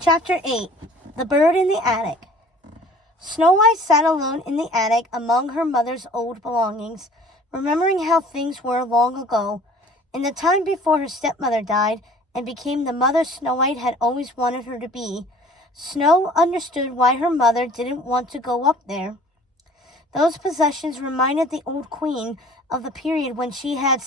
Chapter 8. The Bird in the Attic. Snow White sat alone in the attic among her mother's old belongings, remembering how things were long ago, in the time before her stepmother died and became the mother Snow White had always wanted her to be. Snow understood why her mother didn't want to go up there. Those possessions reminded the old queen of the period when she had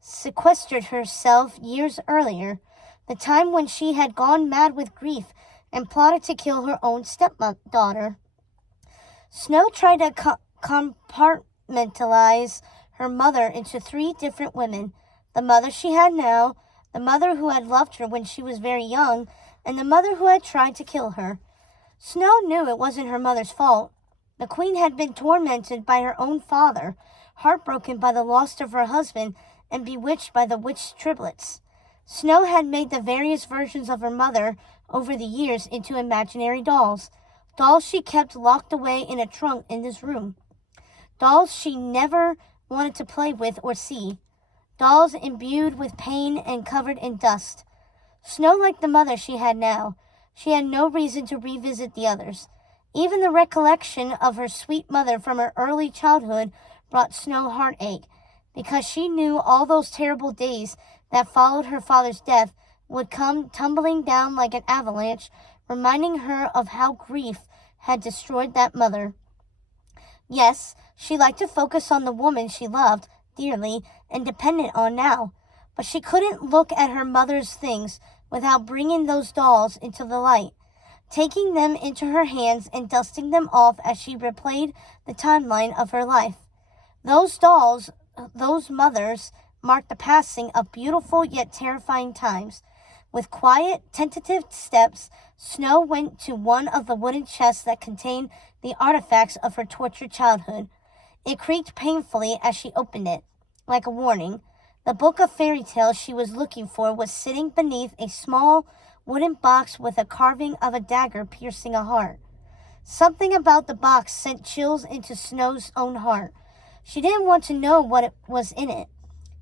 sequestered herself years earlier, the time when she had gone mad with grief and plotted to kill her own stepdaughter. Snow tried to compartmentalize her mother into three different women: the mother she had now, the mother who had loved her when she was very young, and the mother who had tried to kill her. Snow knew it wasn't her mother's fault. The queen had been tormented by her own father, heartbroken by the loss of her husband, and bewitched by the witch triplets. Snow had made the various versions of her mother over the years into imaginary dolls she kept locked away in a trunk in this room, dolls she never wanted to play with or see, dolls imbued with pain and covered in dust. Snow liked the mother she had now. She had no reason to revisit the others. Even the recollection of her sweet mother from her early childhood brought Snow heartache, because she knew all those terrible days that followed her father's death would come tumbling down like an avalanche, reminding her of how grief had destroyed that mother. Yes, she liked to focus on the woman she loved dearly and depended on now, but she couldn't look at her mother's things without bringing those dolls into the light, taking them into her hands and dusting them off as she replayed the timeline of her life. Those dolls, those mothers, marked the passing of beautiful yet terrifying times. With quiet, tentative steps, Snow went to one of the wooden chests that contained the artifacts of her tortured childhood. It creaked painfully as she opened it, like a warning. The book of fairy tales she was looking for was sitting beneath a small wooden box with a carving of a dagger piercing a heart. Something about the box sent chills into Snow's own heart. She didn't want to know what was in it.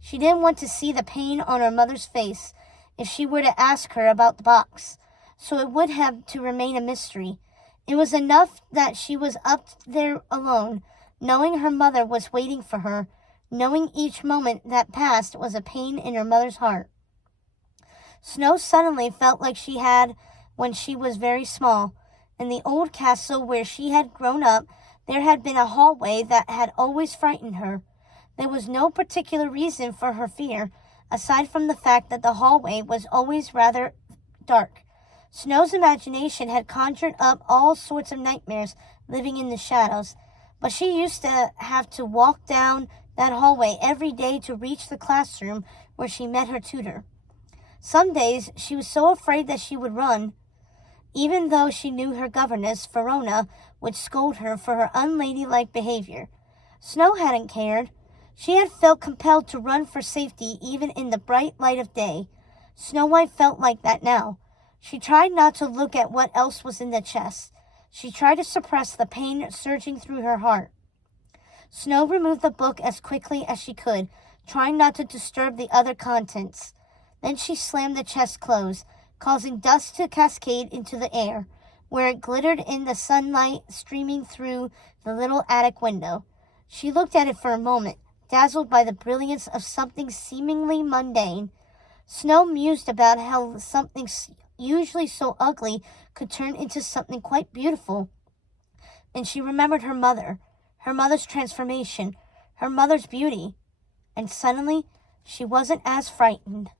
She didn't want to see the pain on her mother's face if she were to ask her about the box, so it would have to remain a mystery. It was enough that she was up there alone, knowing her mother was waiting for her, knowing each moment that passed was a pain in her mother's heart. Snow suddenly felt like she had when she was very small. In the old castle where she had grown up, there had been a hallway that had always frightened her. There was no particular reason for her fear, aside from the fact that the hallway was always rather dark. Snow's imagination had conjured up all sorts of nightmares living in the shadows, but she used to have to walk down that hallway every day to reach the classroom where she met her tutor. Some days she was so afraid that she would run, even though she knew her governess, Verona, would scold her for her unladylike behavior. Snow hadn't cared. She had felt compelled to run for safety even in the bright light of day. Snow White felt like that now. She tried not to look at what else was in the chest. She tried to suppress the pain surging through her heart. Snow removed the book as quickly as she could, trying not to disturb the other contents. Then she slammed the chest closed, causing dust to cascade into the air, where it glittered in the sunlight streaming through the little attic window. She looked at it for a moment, dazzled by the brilliance of something seemingly mundane. Snow mused about how something usually so ugly could turn into something quite beautiful. And she remembered her mother's transformation, her mother's beauty. And suddenly, she wasn't as frightened.